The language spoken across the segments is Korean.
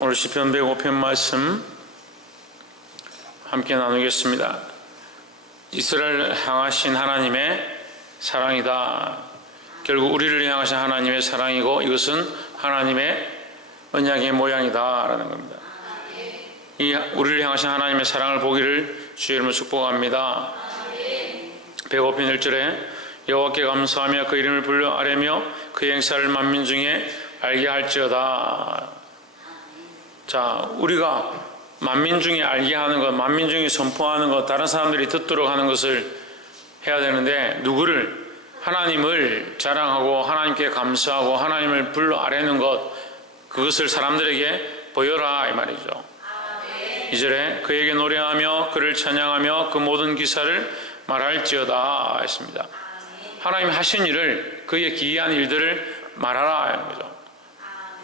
오늘 시편 105편 말씀 함께 나누겠습니다. 이스라엘을 향하신 하나님의 사랑이다. 결국 우리를 향하신 하나님의 사랑이고 이것은 하나님의 언약의 모양이다 라는 겁니다. 이 우리를 향하신 하나님의 사랑을 보기를 주의 이름으로 축복합니다. 105편 1절에 여호와께 감사하며 그 이름을 불러 아뢰며 그 행사를 만민 중에 알게 할지어다. 자, 우리가 만민 중에 알게 하는 것, 만민 중에 선포하는 것, 다른 사람들이 듣도록 하는 것을 해야 되는데 누구를? 하나님을 자랑하고 하나님께 감사하고 하나님을 불러 아뢰는 것, 그것을 사람들에게 보여라 이 말이죠. 2절에 그에게 노래하며 그를 찬양하며 그 모든 기사를 말할지어다 했습니다. 하나님 하신 일을, 그의 기이한 일들을 말하라 하는 거죠.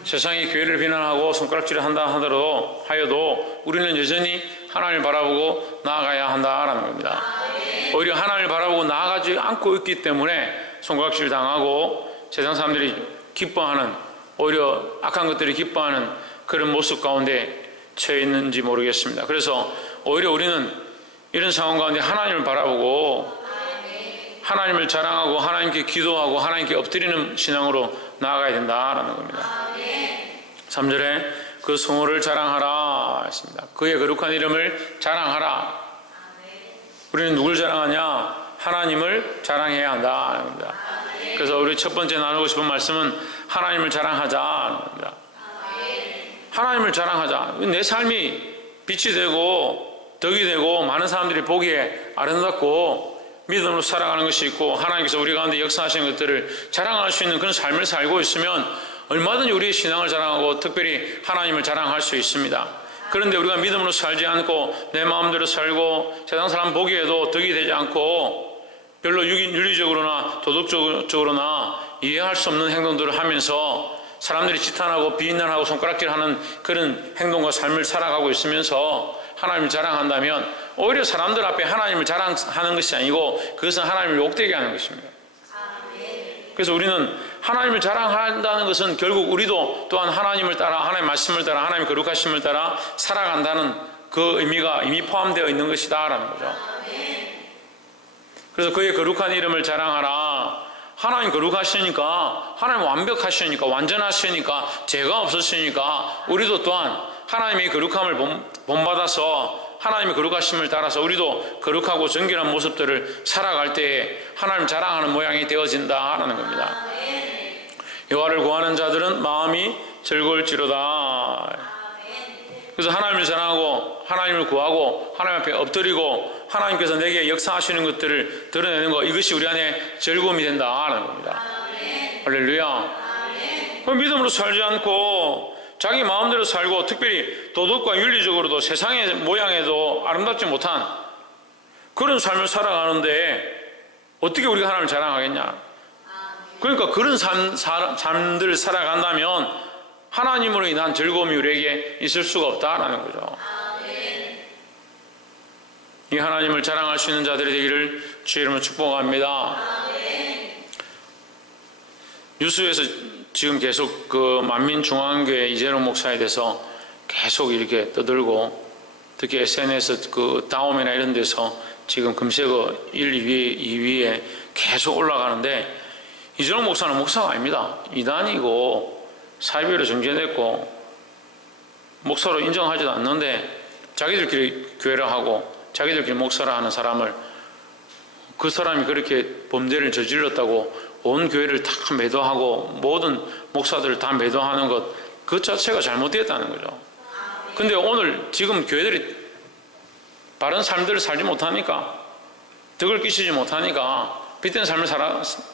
세상이 교회를 비난하고 손가락질을 한다 하여도 우리는 여전히 하나님을 바라보고 나아가야 한다라는 겁니다. 오히려 하나님을 바라보고 나아가지 않고 있기 때문에 손가락질 당하고 세상 사람들이 기뻐하는, 오히려 악한 것들이 기뻐하는 그런 모습 가운데 처해 있는지 모르겠습니다. 그래서 오히려 우리는 이런 상황 가운데 하나님을 바라보고 하나님을 자랑하고 하나님께 기도하고 하나님께 엎드리는 신앙으로 나아가야 된다라는 겁니다. 3절에 그 성호를 자랑하라 했습니다. 그의 거룩한 이름을 자랑하라. 우리는 누굴 자랑하냐? 하나님을 자랑해야 한다는 겁니다. 그래서 우리 첫 번째 나누고 싶은 말씀은 하나님을 자랑하자는 겁니다. 하나님을 자랑하자. 내 삶이 빛이 되고 덕이 되고 많은 사람들이 보기에 아름답고 믿음으로 살아가는 것이 있고 하나님께서 우리 가운데 역사하시는 것들을 자랑할 수 있는 그런 삶을 살고 있으면 얼마든지 우리의 신앙을 자랑하고 특별히 하나님을 자랑할 수 있습니다. 그런데 우리가 믿음으로 살지 않고 내 마음대로 살고 세상 사람 보기에도 덕이 되지 않고 별로 윤리적으로나 도덕적으로나 이해할 수 없는 행동들을 하면서 사람들이 지탄하고 비난하고 손가락질하는 그런 행동과 삶을 살아가고 있으면서 하나님을 자랑한다면 오히려 사람들 앞에 하나님을 자랑하는 것이 아니고 그것은 하나님을 욕되게 하는 것입니다. 그래서 우리는 하나님을 자랑한다는 것은 결국 우리도 또한 하나님을 따라, 하나님의 말씀을 따라, 하나님의 거룩하심을 따라 살아간다는 그 의미가 이미 포함되어 있는 것이다 라는 거죠. 그래서 그의 거룩한 이름을 자랑하라. 하나님 거룩하시니까, 하나님 완벽하시니까, 완전하시니까, 죄가 없으시니까 우리도 또한 하나님의 거룩함을 본받아서 하나님의 거룩하심을 따라서 우리도 거룩하고 정결한 모습들을 살아갈 때에 하나님을 자랑하는 모양이 되어진다라는 겁니다. 여호와를 구하는 자들은 마음이 즐거울지로다. 그래서 하나님을 자랑하고 하나님을 구하고 하나님 앞에 엎드리고 하나님께서 내게 역사하시는 것들을 드러내는 것, 이것이 우리 안에 즐거움이 된다라는 겁니다. 할렐루야. 그럼 믿음으로 살지 않고 자기 마음대로 살고 특별히 도덕과 윤리적으로도 세상의 모양에도 아름답지 못한 그런 삶을 살아가는데 어떻게 우리가 하나님을 자랑하겠냐? 그러니까 그런 삶들을 살아간다면 하나님으로 인한 즐거움이 우리에게 있을 수가 없다라는 거죠. 이 하나님을 자랑할 수 있는 자들이 되기를 주의 이름으로 축복합니다. 뉴스에서 지금 계속 그 만민중앙교회 이재룡 목사에 대해서 계속 이렇게 떠들고 특히 SNS 그 다음이나 이런 데서 지금 검색어 1, 2위에 계속 올라가는데 이재룡 목사는 목사가 아닙니다. 이단이고 사회비로 정죄됐고 목사로 인정하지도 않는데 자기들끼리 교회를 하고 자기들끼리 목사라 하는 사람을, 그 사람이 그렇게 범죄를 저질렀다고 온 교회를 다 매도하고 모든 목사들을 다 매도하는 것, 그 자체가 잘못되었다는 거죠. 근데 오늘 지금 교회들이 바른 삶들을 살지 못하니까, 덕을 끼치지 못하니까, 빛된 삶을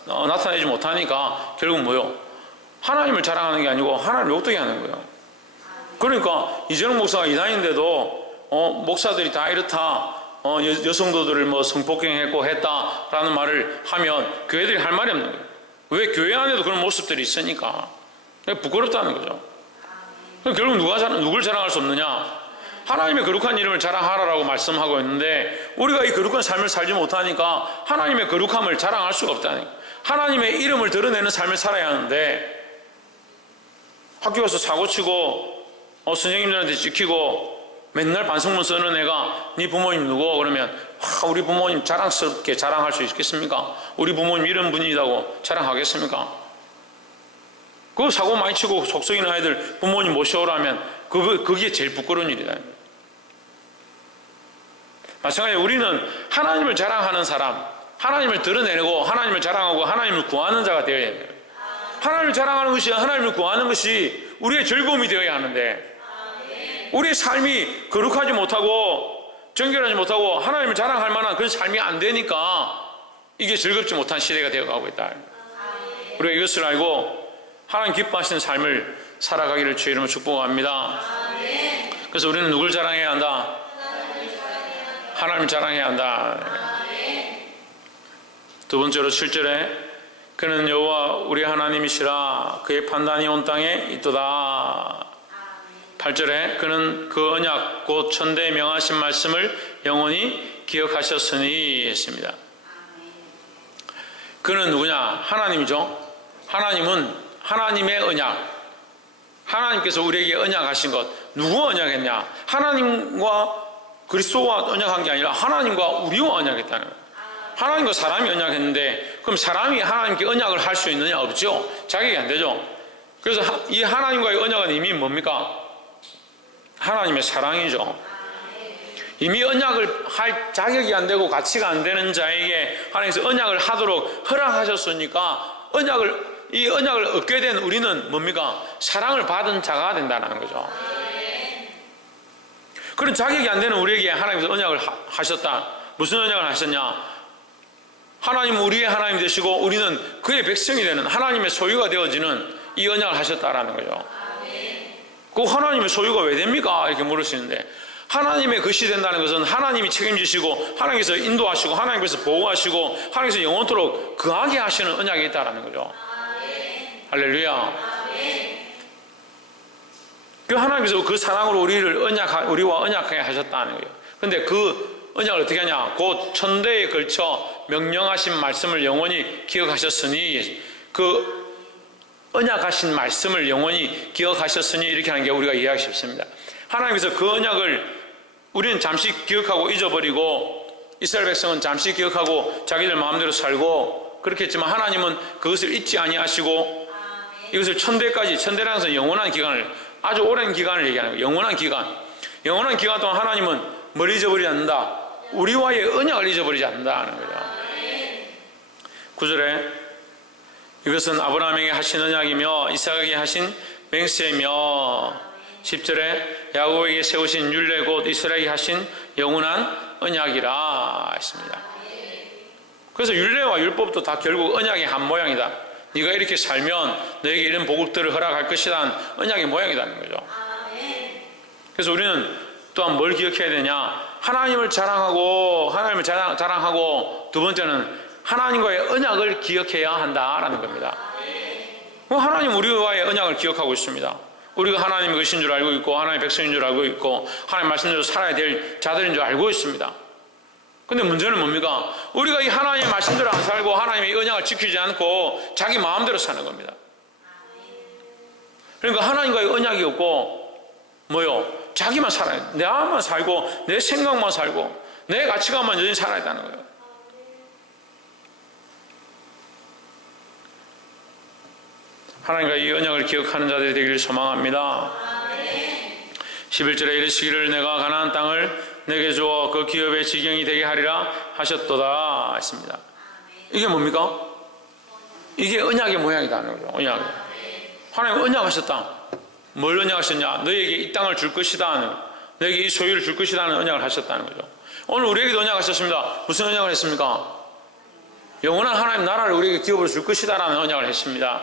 나타내지 못하니까 결국 뭐요? 하나님을 자랑하는 게 아니고 하나님을 욕되게 하는 거예요. 그러니까 이재룡 목사가 이단인데도 목사들이 다 이렇다, 여성도들을 뭐 성폭행했고 했다라는 말을 하면 교회들이 할 말이 없는 거예요. 왜? 교회 안에도 그런 모습들이 있으니까 부끄럽다는 거죠. 결국 누굴 자랑할 수 없느냐? 하나님의 거룩한 이름을 자랑하라라고 말씀하고 있는데 우리가 이 거룩한 삶을 살지 못하니까 하나님의 거룩함을 자랑할 수가 없다는 거예요. 하나님의 이름을 드러내는 삶을 살아야 하는데 학교 가서 사고치고 선생님들한테 찍히고 맨날 반성문 쓰는 애가 네 부모님 누구? 그러면 우리 부모님 자랑스럽게 자랑할 수 있겠습니까? 우리 부모님 이런 분이라고 자랑하겠습니까? 그 사고 많이 치고 속 썩이는 아이들 부모님 모셔오라면 그게 제일 부끄러운 일이다. 마찬가지로 우리는 하나님을 자랑하는 사람, 하나님을 드러내고 하나님을 자랑하고 하나님을 구하는 자가 되어야 해요. 하나님을 자랑하는 것이 하나님을 구하는 것이 우리의 즐거움이 되어야 하는데 우리의 삶이 거룩하지 못하고 정결하지 못하고 하나님을 자랑할 만한 그런 삶이 안 되니까 이게 즐겁지 못한 시대가 되어가고 있다. 우리가 이것을 알고 하나님 기뻐하시는 삶을 살아가기를 주의 이름으로 축복합니다. 그래서 우리는 누굴 자랑해야 한다? 하나님을 자랑해야 한다. 두 번째로 7절에 그는 여호와 우리 하나님이시라 그의 판단이 온 땅에 있도다. 8절에 그는 그 언약 곧 천대에 명하신 말씀을 영원히 기억하셨으니 했습니다. 그는 누구냐? 하나님이죠. 하나님은 하나님의 언약, 하나님께서 우리에게 언약하신 것. 누구와 언약했냐? 하나님과 그리스도와 언약한 게 아니라 하나님과 우리와 언약했다는 거예요. 하나님과 사람이 언약했는데 그럼 사람이 하나님께 언약을 할 수 있느냐? 없죠. 자격이 안 되죠. 그래서 이 하나님과의 언약은 이미 뭡니까? 하나님의 사랑이죠. 이미 언약을 할 자격이 안 되고 가치가 안 되는 자에게 하나님께서 언약을 하도록 허락하셨으니까 이 언약을 얻게 된 우리는 뭡니까? 사랑을 받은 자가 된다는 거죠. 그런 자격이 안 되는 우리에게 하나님께서 언약을 하셨다. 무슨 언약을 하셨냐? 하나님은 우리의 하나님 되시고 우리는 그의 백성이 되는 하나님의 소유가 되어지는 이 언약을 하셨다라는 거죠. 그 하나님의 소유가 왜 됩니까? 이렇게 물을 수 있는데 하나님의 것이 된다는 것은 하나님이 책임지시고 하나님께서 인도하시고 하나님께서 보호하시고 하나님께서 영원토록 거하게 하시는 언약이 있다는 거죠. 할렐루야. 그 하나님께서 그 사랑으로 우리와 언약하게 하셨다는 거예요. 근데 그 언약을 어떻게 하냐? 곧 천대에 걸쳐 명령하신 말씀을 영원히 기억하셨으니 그 언약하신 말씀을 영원히 기억하셨으니 이렇게 하는 게 우리가 이해하기 쉽습니다. 하나님께서 그 언약을 우리는 잠시 기억하고 잊어버리고 이스라엘 백성은 잠시 기억하고 자기들 마음대로 살고 그렇게 했지만 하나님은 그것을 잊지 아니하시고 이것을 천대라는 것은 영원한 기간을 아주 오랜 기간을 얘기하는 거예요. 영원한 기간 동안 하나님은 뭘 잊어버리지 않는다? 우리와의 언약을 잊어버리지 않는다 하는 거죠. 9절에 이것은 아브라함에게 하신 언약이며 이삭에게 하신 맹세며 10절에 야곱에게 세우신 율례 곧 이스라엘에게 하신 영원한 언약이라 했습니다. 그래서 율례와 율법도 다 결국 언약의 한 모양이다. 네가 이렇게 살면 너에게 이런 복들을 허락할 것이라는 언약의 모양이라는 거죠. 그래서 우리는 또한 뭘 기억해야 되냐? 하나님을 자랑하고 두 번째는 하나님과의 언약을 기억해야 한다라는 겁니다. 하나님 우리와의 언약을 기억하고 있습니다. 우리가 하나님의 것인 줄 알고 있고 하나님의 백성인 줄 알고 있고 하나님 말씀대로 살아야 될 자들인 줄 알고 있습니다. 근데 문제는 뭡니까? 우리가 이 하나님의 말씀대로 안 살고 하나님의 언약을 지키지 않고 자기 마음대로 사는 겁니다. 그러니까 하나님과의 언약이 없고 뭐요? 자기만 살아요. 내 마음만 살고 내 생각만 살고 내 가치관만 여전히 살아있다는 거예요. 하나님과 이 언약을 기억하는 자들이 되기를 소망합니다. 11절에 이르시기를 내가 가나안 땅을 내게 주어 그 기업의 지경이 되게 하리라 하셨도다 했습니다. 이게 뭡니까? 이게 언약의 모양이다는 거죠. 언약. 하나님 언약하셨다. 뭘 언약하셨냐? 너에게 이 땅을 줄 것이다. 너에게 이 소유를 줄 것이라는 언약을 하셨다는 거죠. 오늘 우리에게도 언약하셨습니다. 무슨 언약을 했습니까? 영원한 하나님 나라를 우리에게 기업으로 줄 것이다라는 언약을 했습니다.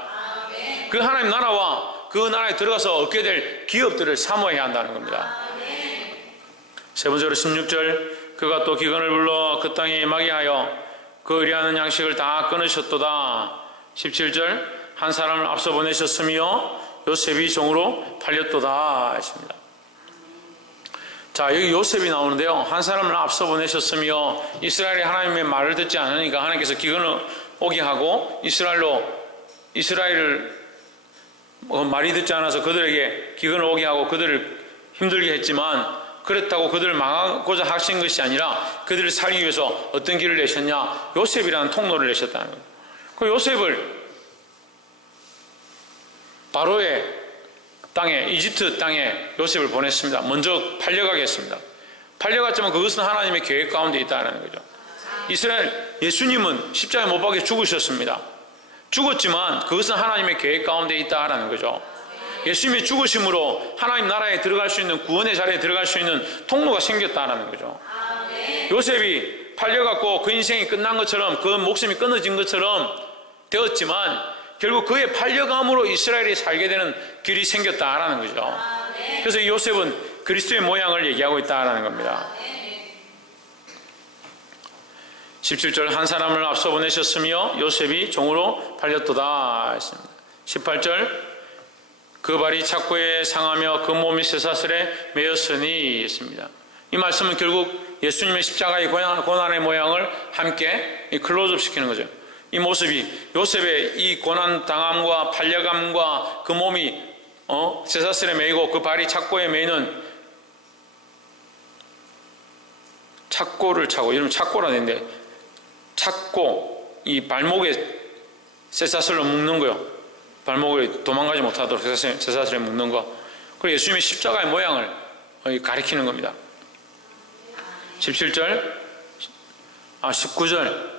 그 하나님 나라와 그 나라에 들어가서 얻게 될 기업들을 사모해야 한다는 겁니다. 세 번째로 16절 그가 또 기근을 불러 그 땅에 임하게 하여 그 의리하는 양식을 다 끊으셨도다. 17절 한 사람을 앞서 보내셨으며 요셉이 종으로 팔렸도다 했습니다. 자, 여기 요셉이 나오는데요. 한 사람을 앞서 보내셨으며 이스라엘이 하나님의 말을 듣지 않으니까 하나님께서 기근을 오게 하고 이스라엘을 말이 듣지 않아서 그들에게 기근을 오게 하고 그들을 힘들게 했지만, 그렇다고 그들을 망하고자 하신 것이 아니라 그들을 살기 위해서 어떤 길을 내셨냐? 요셉이라는 통로를 내셨다는 거예요. 그 요셉을 바로의 땅에, 이집트 땅에 요셉을 보냈습니다. 먼저 팔려가게 했습니다. 팔려갔지만 그것은 하나님의 계획 가운데 있다는 거죠. 이스라엘 예수님은 십자가에 못 박혀 죽으셨습니다. 죽었지만 그것은 하나님의 계획 가운데 있다라는 거죠. 예수님의 죽으심으로 하나님 나라에 들어갈 수 있는, 구원의 자리에 들어갈 수 있는 통로가 생겼다라는 거죠. 요셉이 팔려갔고 그 인생이 끝난 것처럼, 그 목숨이 끊어진 것처럼 되었지만 결국 그의 팔려감으로 이스라엘이 살게 되는 길이 생겼다라는 거죠. 그래서 요셉은 그리스도의 모양을 얘기하고 있다라는 겁니다. 17절, 한 사람을 앞서 보내셨으며 요셉이 종으로 팔렸도다 했습니다. 18절, 그 발이 착고에 상하며 그 몸이 쇠사슬에 매였으니 했습니다. 이 말씀은 결국 예수님의 십자가의 고난의 모양을 함께 클로즈업 시키는 거죠. 이 모습이 요셉의 이 고난 당함과 팔려감과 그 몸이 쇠사슬에 매이고 그 발이 착고에 매이는, 착고를 차고, 이러면 착고라 되는데, 착고, 이 발목에 쇠사슬로 묶는 거요. 발목을 도망가지 못하도록 쇠사슬에 묶는 거. 그리고 예수님의 십자가의 모양을 가리키는 겁니다. 17절, 19절,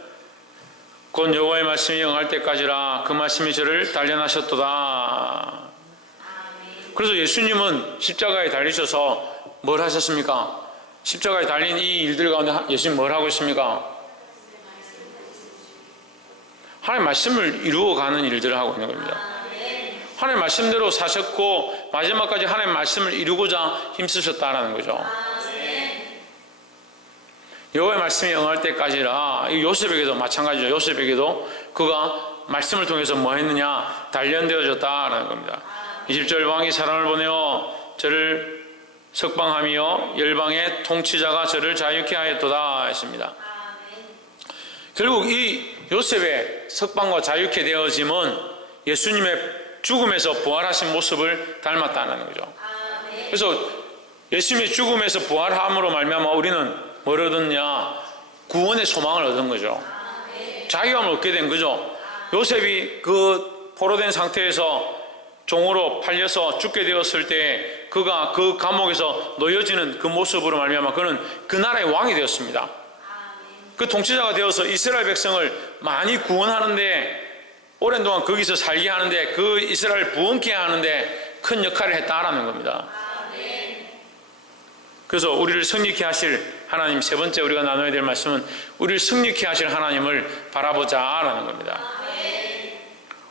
곧 여호와의 말씀이 응할 때까지라 그 말씀이 저를 단련하셨도다. 그래서 예수님은 십자가에 달리셔서 뭘 하셨습니까? 십자가에 달린 이 일들 가운데 예수님 뭘 하고 있습니까? 하나님의 말씀을 이루어가는 일들을 하고 있는 겁니다. 하나님의 말씀대로 사셨고 마지막까지 하나님의 말씀을 이루고자 힘쓰셨다라는 거죠. 여호와의 말씀이 응할 때까지라. 요셉에게도 마찬가지죠. 요셉에게도 그가 말씀을 통해서 뭐 했느냐? 단련되어졌다라는 겁니다. 20절, 왕이 사람을 보내어 저를 석방하며 열방의 통치자가 저를 자유케 하였도다 했습니다. 결국 이 요셉의 석방과 자유케 되어짐은 예수님의 죽음에서 부활하신 모습을 닮았다는 거죠. 그래서 예수님의 죽음에서 부활함으로 말미암아 우리는 뭘 얻었냐? 구원의 소망을 얻은 거죠. 자유함을 얻게 된 거죠. 요셉이 그 포로된 상태에서 종으로 팔려서 죽게 되었을 때 그가 그 감옥에서 놓여지는 그 모습으로 말미암아 그는 그 나라의 왕이 되었습니다. 그 통치자가 되어서 이스라엘 백성을 많이 구원하는데, 오랜 동안 거기서 살게 하는데, 그 이스라엘을 부흥케 하는데 큰 역할을 했다라는 겁니다. 그래서 우리를 승리케 하실 하나님, 세 번째 우리가 나눠야 될 말씀은 우리를 승리케 하실 하나님을 바라보자라는 겁니다.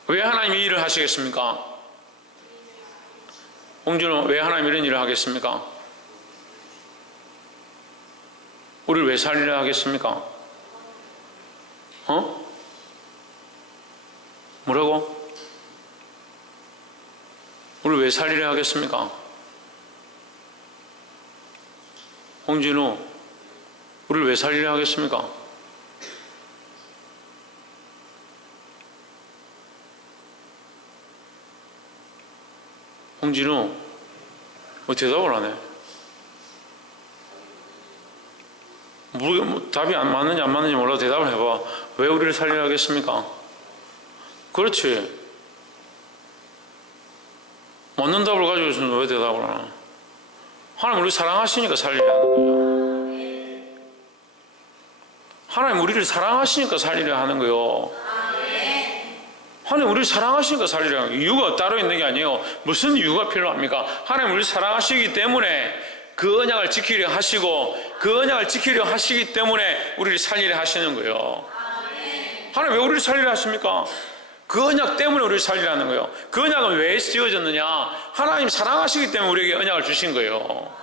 왜 하나님이 이 일을 하시겠습니까? 홍준호, 왜 하나님 이런 일을 하겠습니까? 우리를 왜 살리려 하겠습니까? 뭐라고? 우리를 왜 살리려 하겠습니까? 홍진우, 우리를 왜 살리려 하겠습니까? 홍진우, 뭐 대답을 안 해? 답이 안 맞는지 안 맞는지 몰라도 대답을 해봐. 왜 우리를 살리려 하겠습니까? 그렇지. 맞는 답을 가지고 있으면 왜 대답을 안 하나? 하나님 우리를 사랑하시니까 살리려 하는 거예요. 하나님 우리를 사랑하시니까 살리려 하는 거예요. 하나님 우리를 사랑하시니까 살리려 하는 거예요. 이유가 따로 있는 게 아니에요. 무슨 이유가 필요합니까? 하나님 우리를 사랑하시기 때문에 그 언약을 지키려 하시고, 그 언약을 지키려 하시기 때문에 우리를 살리려 하시는 거예요. 하나님 왜 우리를 살리려 하십니까? 그 언약 때문에 우리를 살리려 하는 거예요. 그 언약은 왜 지어졌느냐? 하나님 사랑하시기 때문에 우리에게 언약을 주신 거예요.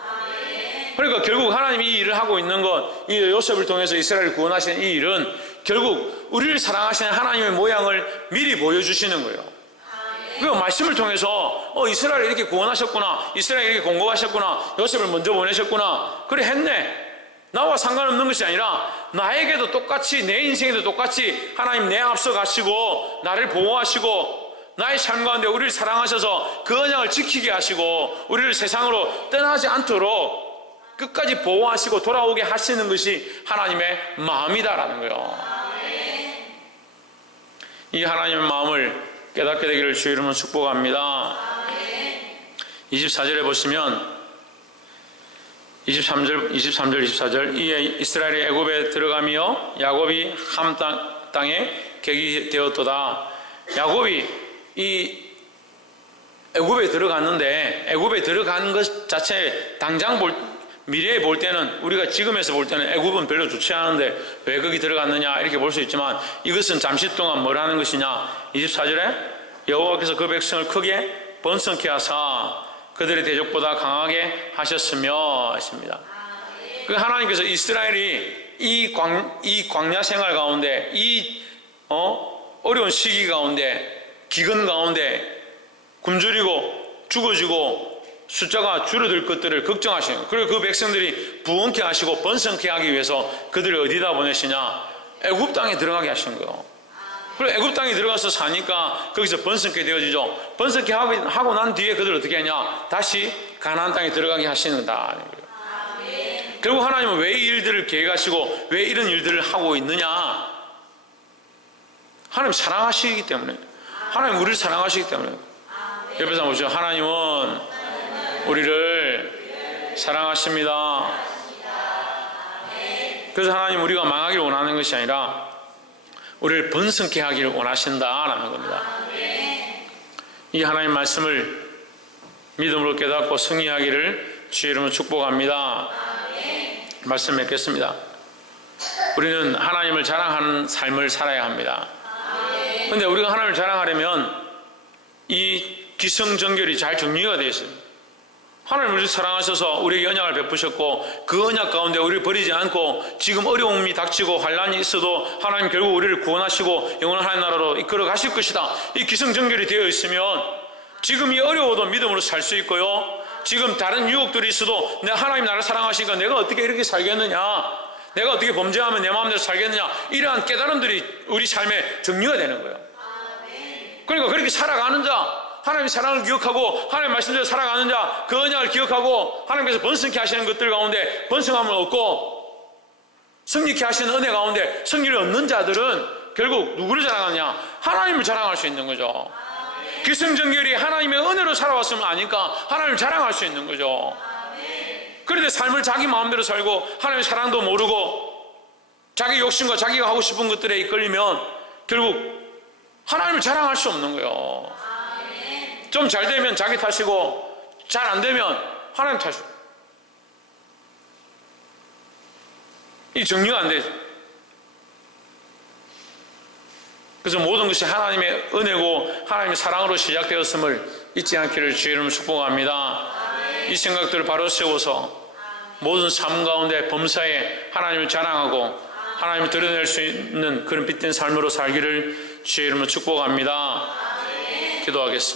그러니까 결국 하나님이 이 일을 하고 있는 것, 이 요셉을 통해서 이스라엘을 구원하시는 이 일은 결국 우리를 사랑하시는 하나님의 모양을 미리 보여주시는 거예요. 그 말씀을 통해서 이스라엘을 이렇게 구원하셨구나, 이스라엘을 이렇게 공고하셨구나, 요셉을 먼저 보내셨구나, 그래 했네. 나와 상관없는 것이 아니라 나에게도 똑같이, 내 인생에도 똑같이 하나님 내 앞서 가시고 나를 보호하시고 나의 삶 가운데 우리를 사랑하셔서 그 언약을 지키게 하시고 우리를 세상으로 떠나지 않도록 끝까지 보호하시고 돌아오게 하시는 것이 하나님의 마음이다라는 거예요. 이 하나님의 마음을 깨닫게 되기를 주의 이름으로 축복합니다. 24절에 보시면 23절, 24절 이에 이스라엘이 애굽에 들어가며 야곱이 함 땅에 객이 되었도다. 야곱이 이 애굽에 들어갔는데 애굽에 들어간 것 자체 당장 미래에 볼 때는 우리가 지금에서 볼 때는 애굽은 별로 좋지 않은데 왜 거기 들어갔느냐 이렇게 볼 수 있지만 이것은 잠시 동안 뭘 하는 것이냐. 24절에 여호와께서 그 백성을 크게 번성케 하사 그들의 대적보다 강하게 하셨으며 하십니다. 그 하나님께서 이스라엘이 이 광야 생활 가운데 이 어려운 시기 가운데 기근 가운데 굶주리고 죽어지고 숫자가 줄어들 것들을 걱정하시는 거예요. 그리고 그 백성들이 부흥케 하시고 번성케 하기 위해서 그들을 어디다 보내시냐? 애굽 땅에 들어가게 하시는 거예요. 그리고 애굽 땅에 들어가서 사니까 거기서 번성케 되어지죠. 번성케 하고 난 뒤에 그들을 어떻게 하냐? 다시 가나안 땅에 들어가게 하시는다. 결국 하나님은 왜 이 일들을 계획하시고 왜 이런 일들을 하고 있느냐? 하나님 사랑하시기 때문에. 하나님 우리를 사랑하시기 때문에. 옆에서 보시죠. 하나님은 우리를 사랑하십니다. 그래서 하나님 우리가 망하기를 원하는 것이 아니라 우리를 번성케 하기를 원하신다라는 겁니다. 이 하나님 말씀을 믿음으로 깨닫고 승리하기를 주의 이름으로 축복합니다. 말씀 맺겠습니다. 우리는 하나님을 자랑하는 삶을 살아야 합니다. 그런데 우리가 하나님을 자랑하려면 이 기성정결이 잘 정리가 되어 있습니다. 하나님 우리를 사랑하셔서 우리에게 언약을 베푸셨고 그 언약 가운데 우리를 버리지 않고 지금 어려움이 닥치고 환난이 있어도 하나님 결국 우리를 구원하시고 영원한 하나님 나라로 이끌어 가실 것이다. 이 기성정결이 되어 있으면 지금 이 어려워도 믿음으로 살 수 있고요. 지금 다른 유혹들이 있어도 내가 하나님 나를 사랑하시니까 내가 어떻게 이렇게 살겠느냐, 내가 어떻게 범죄하면 내 마음대로 살겠느냐, 이러한 깨달음들이 우리 삶에 정리가 되는 거예요. 그러니까 그렇게 살아가는 자, 하나님의 사랑을 기억하고 하나님의 말씀대로 살아가는 자, 그 언약을 기억하고 하나님께서 번성케 하시는 것들 가운데 번성함을 얻고 승리케 하시는 은혜 가운데 승리를 얻는 자들은 결국 누구를 자랑하느냐? 하나님을 자랑할 수 있는 거죠. 기승전결이 하나님의 은혜로 살아왔으면 아니까 하나님을 자랑할 수 있는 거죠. 그런데 삶을 자기 마음대로 살고 하나님의 사랑도 모르고 자기 욕심과 자기가 하고 싶은 것들에 이끌리면 결국 하나님을 자랑할 수 없는 거예요. 좀 잘 되면 자기 탓이고 잘 안 되면 하나님 탓이고. 이 정리가 안 돼. 그래서 모든 것이 하나님의 은혜고 하나님의 사랑으로 시작되었음을 잊지 않기를 주의 이름으로 축복합니다. 이 생각들을 바로 세워서 모든 삶 가운데 범사에 하나님을 자랑하고 하나님을 드러낼 수 있는 그런 빛된 삶으로 살기를 주의 이름으로 축복합니다. 기도하겠습니다.